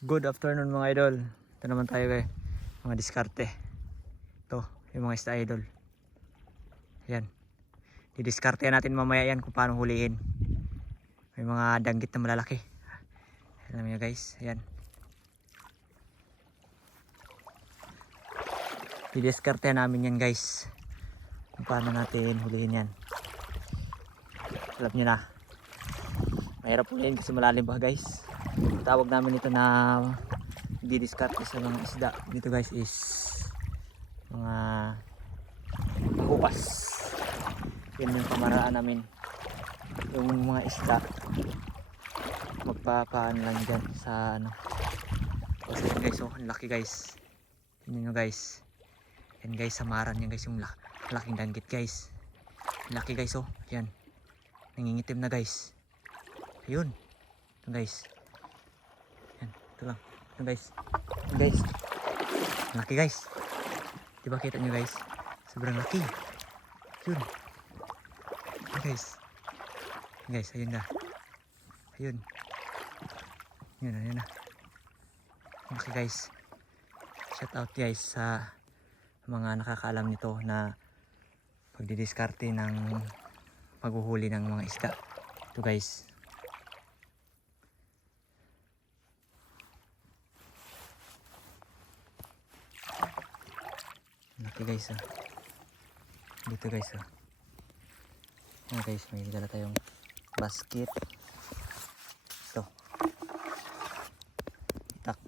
Good afternoon mga idol. Ito naman tayo mga diskarte. Ito yung mga isda idol. Ayan. Didiskarte natin mamaya yan kung paano hulihin. May mga danggit na malalaki. Alam niyo guys. Ayan. Didiskarte namin yan guys. Kung paano natin hulihin yan. Alam niyo na. Mahirap hulihin kasi malalim pa guys. Tawag namin ito na didiskarte sa mga isda dito guys is mga hupas. Yun yung pamaraan namin. Yung mga isda magpapaan lang dyan sa ano. Kasi guys, oh, laki guys. Tingnan nyo guys. Yan guys, samaran yan guys, yung laking danggit guys. Laki guys, oh. Yan. Nangingitim na guys. Ayun. Ito guys. Ito lang. Ito guys. Ito guys. Laki guys. Diba kita nyo guys? Sobrang laki. Yun. Ito guys. Guys, ayun na. Ayun. Yun na, yun na. Laki guys. Shout out guys sa mga nakakaalam nito na pagdidiskarte ng paghuhuli ng mga isda. Ito guys. Laki guys, oh. Dito guys, oh. Ayan guys, may dala tayong basket. Ito. Itak.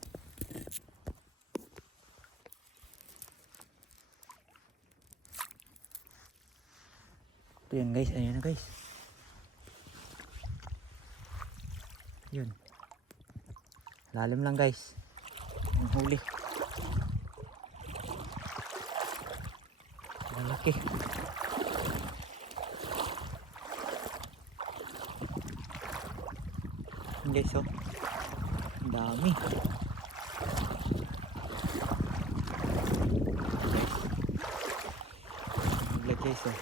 Ito yan guys, ayan na guys. Yun. Lalim lang guys. Ang huli. Malaki. Guys, oh. Ang dami. Guys. Guys, oh.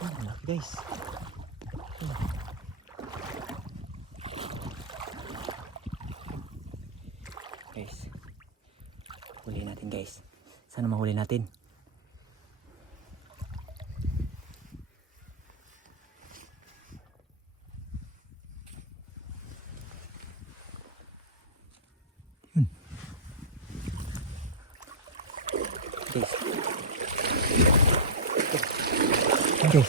Malaki guys. Guys. Huli natin guys. Sana mahuli natin. Guys. Okay.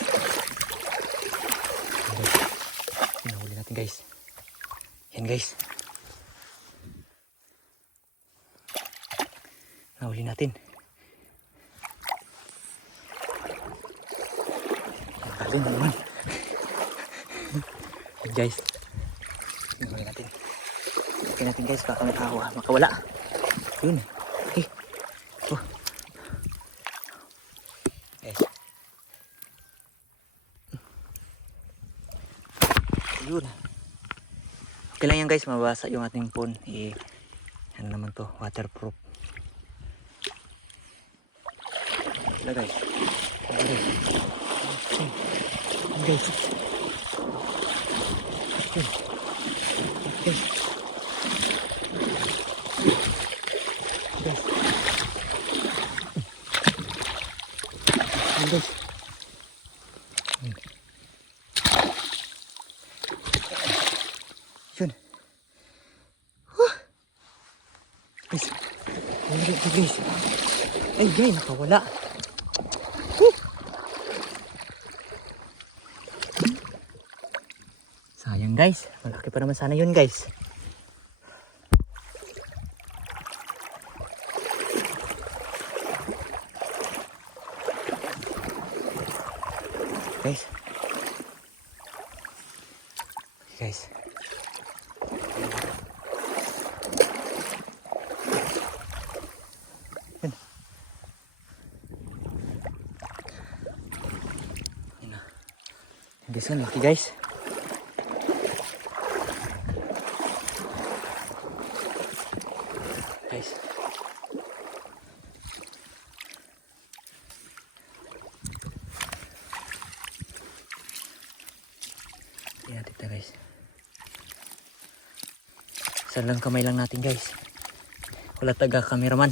Pinahuli natin guys. Yan guys. Nahuli natin. Yan na naman. Yan guys. Pinahuli natin. Pinahuli natin guys. Baka makawala. Yun. Okay. Oh. Guys. Yun. Okay lang yan guys, mabasa yung ating phone. Ano naman to, waterproof. Wala guys. Okay. Guys. Okay. Okay. Guys. Guys. Yun. Guys. Guys. Ay, guys, nakawala. Sayang guys. Malaki pa naman sana yun guys. Guys. Guys. Yun. Yun na. Guys, yun. Laki guys. Guys. Yan, tita guys. Sa lang kamay lang natin guys. Wala taga cameraman.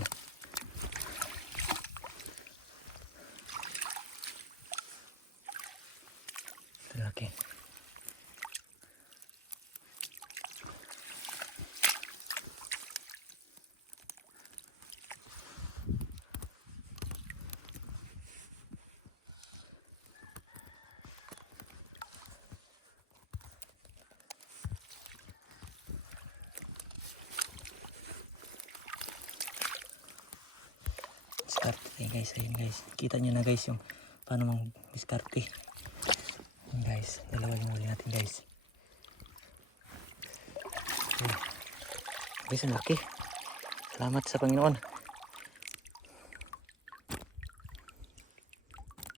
Laki. Diskarte guys, ayun guys. Kita nyo na guys yung paano mang diskarte. Ayun guys, dalawa yung huli natin guys. Ayun. Guys, ang laki. Salamat sa Panginoon.